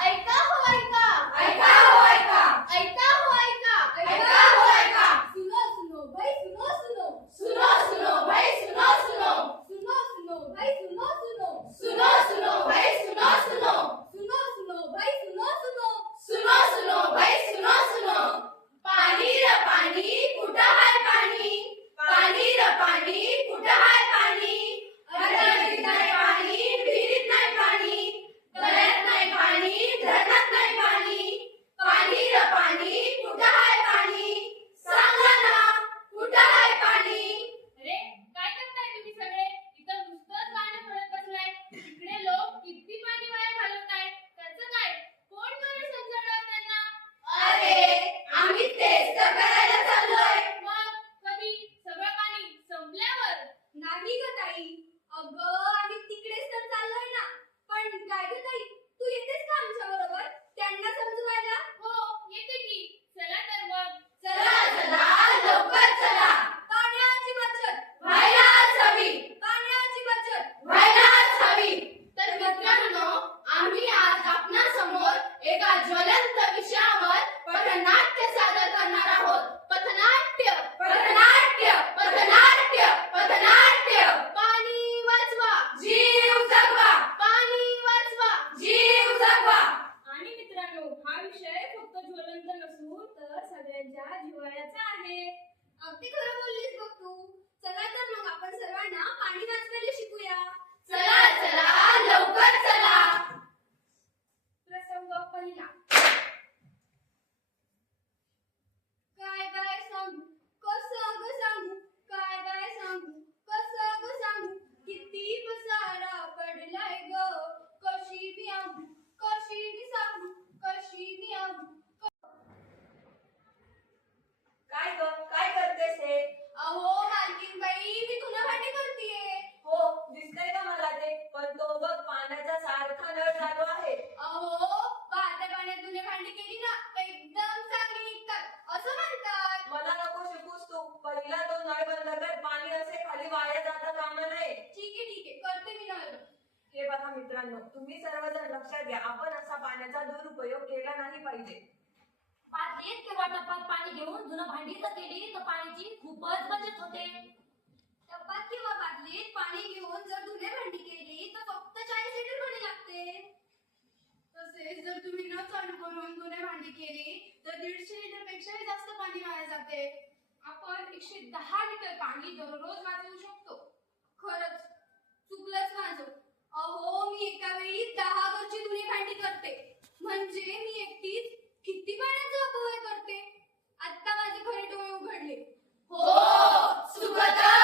ay kahoy! त्यांच्या जिव्हाळ्याचा आहे. अगदी खरं बोललीस बघ तू. चला तर मग आपण सर्वांना पाणी वाचवायला शिकूया. चला चला लवकर चला. पाण्याचा दुरुपयोग केला नाही पाहिजे. पातळीत किंवा टप्पात पाणी घेऊन धुणं भांडी तर केली तर पाण्याची खूपच बचत होते. टप्पात किंवा बादलीत पाणी घेऊन जर धुणे भांडी केली तर फक्त चाळीस लिटर पाणी लागते. तसेच जर तुम्ही न चालू करून धुणे भांडी केली तर दीडशे लिटर पेक्षाही जास्त पाणी वाया जाते. आपण एकशे दहा लिटर पाणी दररोज वाचवू शकतो. Subatam!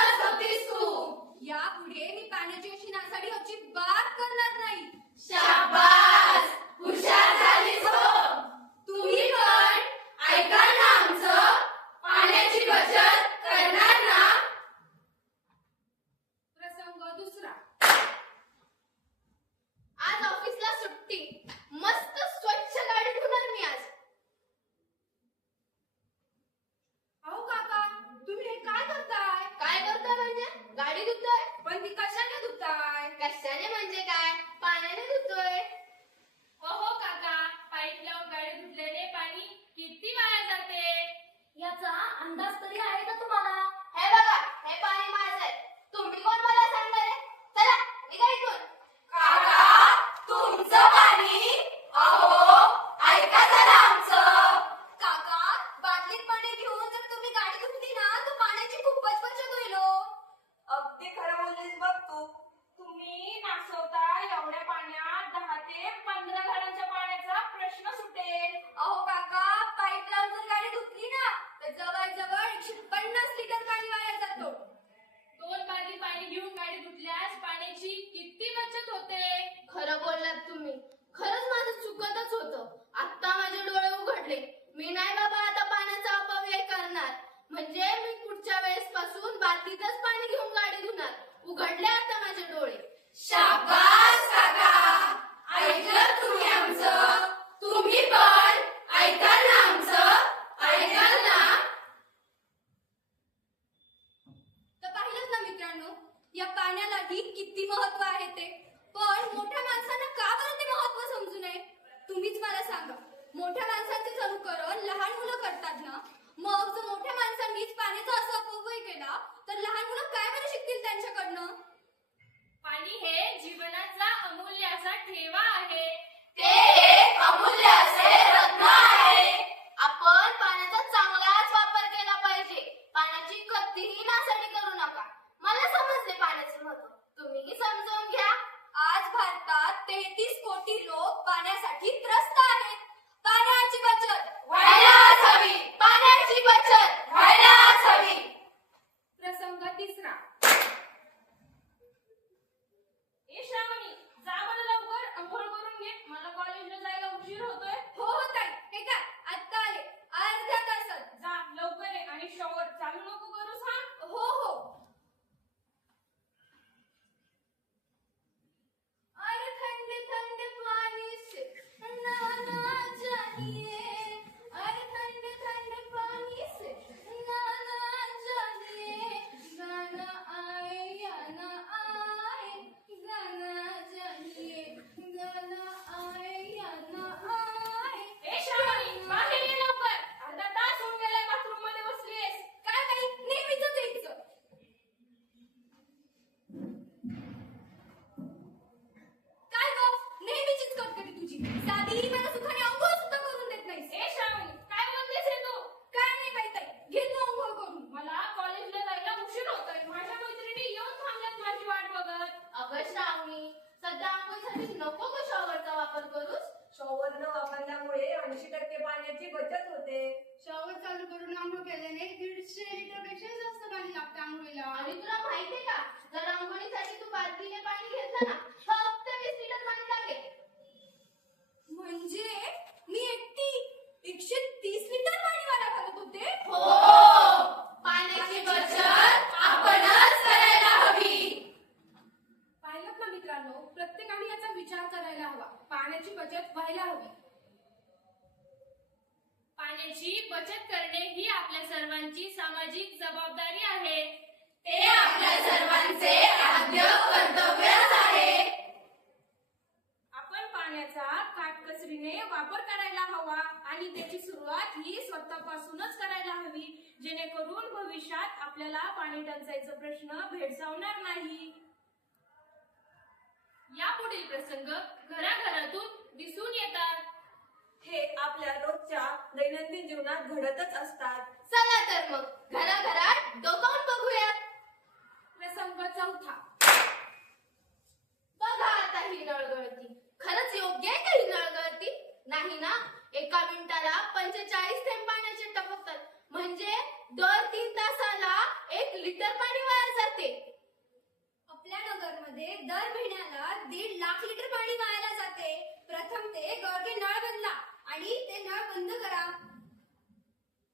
उघडले आता माझे डोळे. शाबास काका. ऐकलं तुम्ही आमचं? तुम्ही पण ऐकाल ना आमचं? ऐकाल ना? तर पाहिलंच ना मित्रांनो या पाण्यालाही किती महत्त्व आहे ते. पण मोठ्या माणसांना का बरं ते महत्त्व समजू नये? तुम्हीच मला सांगा. मोठ्या माणसांचे अनुकरण लहान मुलं करतात ना? मग जो मोठ्या माणसांनीच पाण्याचं असं तर लहान मुलं काय बरं शिकतील त्यांच्याकडनं? पाणी हे जीवनाचा अमूल्य ठेवा आहे. ते एक रत्न आहे. आपण पाण्याचा चांगलाच वापर केला पाहिजे. पाण्याची कधीही नासाडी करू नका. मला समजले पाण्याचे महत्त्व. तुम्हीही समजून घ्या. आज भारतात तेहतीस कोटी लोक पाण्यासाठी त्रस्त आहेत. बचत होते. शॉवर चालू करून आंघोळ केल्याने दीडशे लिटरपेक्षा जास्त पाणी लागतं आंघोळीला. आणि तुला माहितीये का? जर आंघोळीसाठी तू बादलीने पाणी घेतलं ना फक्त वीस लिटर पाणी लागेल. म्हणजे मी एकटी एकशे तीस लिटर पाणी वाया घालत होते? हो! पाण्याची बचत आपणच करायला हवी. पाहिलं ना मित्रांनो? प्रत्येकाने याचा विचार करायला हवा. पाण्याची बचत व्हायला हवी. पाण्याची बचत करणे ही आपल्या सर्वांची सामाजिक जबाबदारी आहे. ते आपल्या सर्वांचे आद्य कर्तव्यच आहे. आपण पाण्याचा काटकसरीने वापर करायला हवा आणि त्याची सुरुवात ही स्वतःपासूनच करायला हवी जेणेकरून भविष्यात आपल्याला पाणी टंचाईचा प्रश्न भेडसावणार नाही. यापुढील प्रसंग घराघरातून दिसून येतात. हे आपल्या रोजच्या दैनंदिन जीवनात घडतच असतात. चला तर मग घराघरात डोकावून बघूयात प्रसंग चौथा बघा आता ही नळगळती खरंच योग्य आहे का ही नळगळती नाही ना एका मिनिटाला पंचेचाळीस थेंब पाण्याचे टपकतात म्हणजे दर तीन तासाला एक लिटर पाणी वाया जाते आपल्या नगरमध्ये दर महिन्याला दीड लाख लिटर पाणी वायाला जाते प्रथम ते गळके नळ बदला आणि ते नळ बंद करा.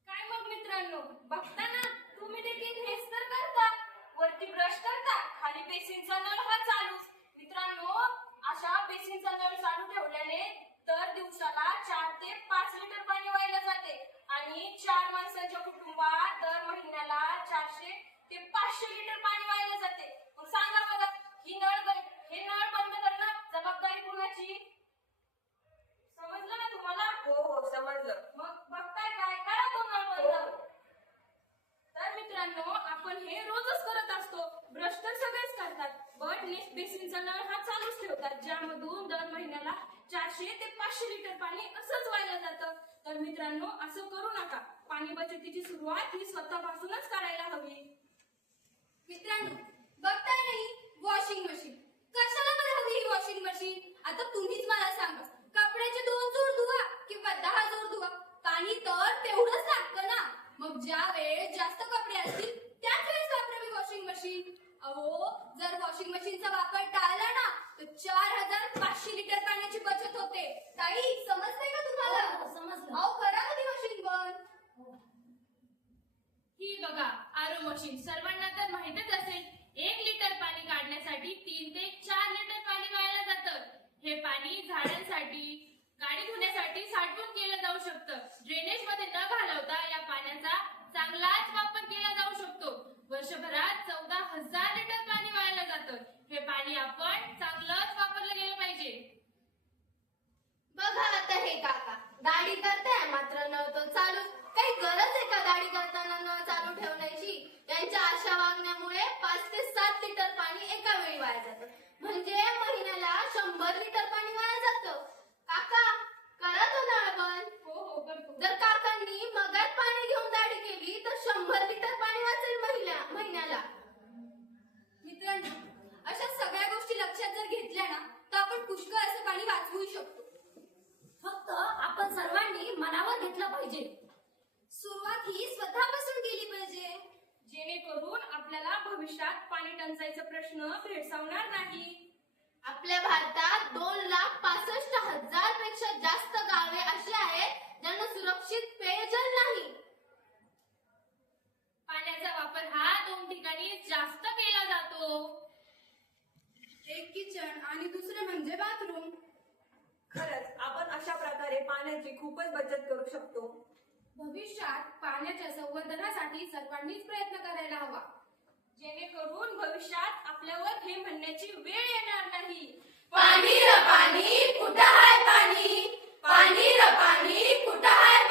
काय मग मित्रांनो? बघताना तुम्ही देखील हेच तर करता. वरती ब्रश करता. खाली बेसिनचा नळ हा चालूच मित्रांनो अशा बेसिनचा नळ चालू ठेवल्याने दर दिवसाला चार ते पाच लिटर पाणी व्हायला जाते. आणि चार माणसांच्या कुटुंबात दर महिन्याला चारशे ते पाचशे लिटर पाणी व्हायला जाते मग सांगा बघा ही नळ ब- हे नळ बंद करणं जबाबदारी कुणाची समजलं ना तुम्हाला हो हो समजलं मग बघताय काय करा तो नळ हो. बंद तर मित्रांनो आपण हे रोजच करत असतो ब्रश तर सगळेच करतात बट नेक्स्ट बेसिनचा नळ हा चालूच ठेवतात ज्यामधून दर महिन्याला चारशे ते पाचशे लिटर पाणी असंच व्हायला जातं. तर मित्रांनो असं करू नका. पाणी बचतीची सुरुवात ही स्वतःपासूनच करायला हवी. मित्रांनो बघताय नाही वॉशिंग मशीन कशाला बरं हवी ही वॉशिंग मशीन आता तुम्हीच मला सांगा. कपड्याचे दोन जोड धुवा किंवा दहा जोड धुवा. पाणी तर तेवढंच लागतं ना. मग ज्या वेळेस जास्त कपडे असतील त्याच वेळेस वापरावी वॉशिंग मशीन अहो जर वॉशिंग मशीनचा वापर टाळला ना तर चार हजार पाचशे लिटर पाण्याची बचत होते. ताई समजतंय का तुम्हाला? हो, समजलं. अहो करा कधी मशीन बंद? ही. बघा आरो मशीन सर्वांना तर माहितच असेल एक लिटर पाणी काढण्यासाठी तीन ते चार लिटर पाणी वायाला जातं. हे पाणी झाडांसाठी गाडी धुण्यासाठी साठवून केलं जाऊ शकतं. ड्रेनेजमध्ये न घालवता या पाण्याचा चांगलाच जास्त केला जातो. एक किचन आणि दुसरं म्हणजे बाथरूम खरंच आपण अशा प्रकारे पाण्याची खूपच बचत करू शकतो. भविष्यात पाण्याच्या संवर्धनासाठी सर्वांनीच प्रयत्न करायला हवा. जेणेकरून भविष्यात आपल्यावर हे म्हणण्याची वेळ येणार नाही. पाणी र पाणी कुठं आहे पाणी? पाणी र पाणी कुठं आहे